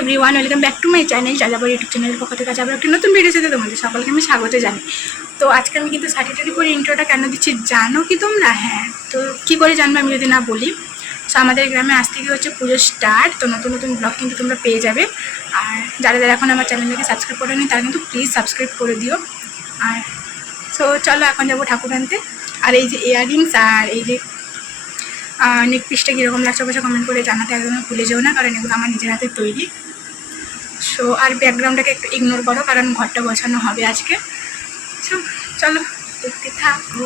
Everyone welcome back to my channel Jajabor YouTube চ্যানেলের পক্ষ থেকে আবার একটা নতুন ভিডিও সাথে তোমাদের সকলকে আমি স্বাগত জানাই। তো আজকে আমি কিন্তু টাটি করে ইন্ট্রোটা কেন দিচ্ছি জানো কি তোমরা? হ্যাঁ তো কী করে জানব আমি যদি না বলি? সো আমাদের গ্রামে আজ থেকে হচ্ছে পুজো স্টার্ট তো নতুন নতুন ব্লগ কিন্তু তোমরা পেয়ে যাবে। আর যারা যারা এখন আমার চ্যানেলটাকে সাবস্ক্রাইব করে নি তারা কিন্তু প্লিজ সাবস্ক্রাইব করে দিও। আর সো চলো এখন যাব ঠাকুর আনতে। আর এই যে ইয়াররিংস আর এই যে নেক পিসটা কীরকম লাগছে অবশ্যই কমেন্ট করে জানাতে একদমই ভুলে যেও না, কারণ এগুলো আমার নিজের হাতে তৈরি। সো আর ব্যাকগ্রাউন্ডটাকে একটু ইগনোর করো, কারণ ঘরটা গোছানো হবে আজকে। সো চলো, দেখতে থাকো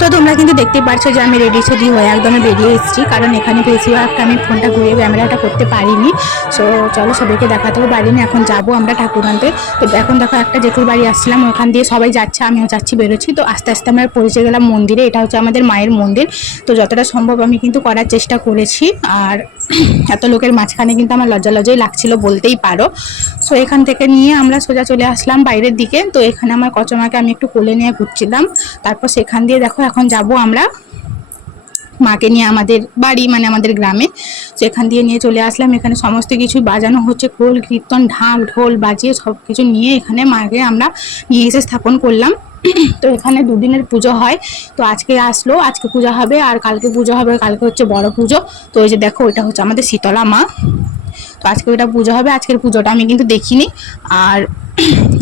তো তোমরা কিন্তু দেখতেই পারছ যে আমি রেডি সেডি হয়ে একদমই বেরিয়ে এসেছি। কারণ এখানে বেশিরভাগ আমি ফোনটা ঘুরিয়ে ক্যামেরাটা করতে পারিনি। সো চলো সবাইকে দেখাতেও পারিনি, এখন যাব আমরা ঠাকুর আনতে। তো এখন দেখো একটা জেঠুর বাড়ি আসছিলাম, ওখান দিয়ে সবাই যাচ্ছে, আমিও যাচ্ছি, বেরোচ্ছি। তো আস্তে আস্তে আমরা পৌঁছে গেলাম মন্দিরে, এটা হচ্ছে আমাদের মায়ের মন্দির। তো যতটা সম্ভব আমি কিন্তু করার চেষ্টা করেছি। আর এত লোকের মাঝখানে কিন্তু আমার লজ্জা লজ্জাই লাগছিল বলতেই পারো। সো এখান থেকে নিয়ে আমরা সোজা চলে আসলাম বাইরের দিকে। তো এখানে আমার কচমাকে আমি একটু কোলে নিয়ে ঘুরছিলাম। তারপর সেখান দিয়ে দেখো, এখন যাব আমরা মাকে নিয়ে আমাদের বাড়ি মানে আমাদের গ্রামে। তো এখান দিয়ে নিয়ে চলে আসলাম। এখানে সমস্ত কিছু বাজানো হচ্ছে, খোল, কীর্তন, ঢাক, ঢোল বাজিয়ে সব কিছু নিয়ে এখানে মাকে আমরা নিয়ে এসে স্থাপন করলাম। তো এখানে দুদিনের পুজো হয়। তো আজকে আসলো, আজকে পূজা হবে আর কালকে পুজো হবে, কালকে হচ্ছে বড় পুজো। তো ওই যে দেখো, ওইটা হচ্ছে আমাদের শীতলা মা। তো আজকে ওইটা পুজো হবে, আজকের পুজোটা আমি কিন্তু দেখিনি। আর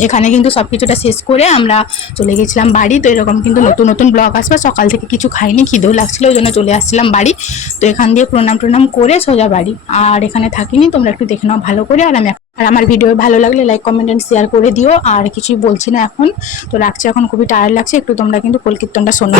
এখানে কিন্তু সব কিছুটা শেষ করে আমরা চলে গেছিলাম বাড়ি। তো এরকম কিন্তু নতুন নতুন ব্লগ আসবে। সকাল থেকে কিছু খাইনি, খিদেও লাগছিল, ওই জন্য চলে আসছিলাম বাড়ি। তো এখান দিয়ে প্রণাম টনাম করে সোজা বাড়ি। আর এখানে থাকিনি, তোমরা একটু দেখে নাও ভালো করে। আর আমি আর আমার ভিডিও ভালো লাগলে লাইক কমেন্ট অ্যান্ড শেয়ার করে দিও। আর কিছুই বলছি না এখন। তো রাখছি এখন, খুবই টায়ার লাগছে। একটু তোমরা কিন্তু কলকীর্তনটা শোনো।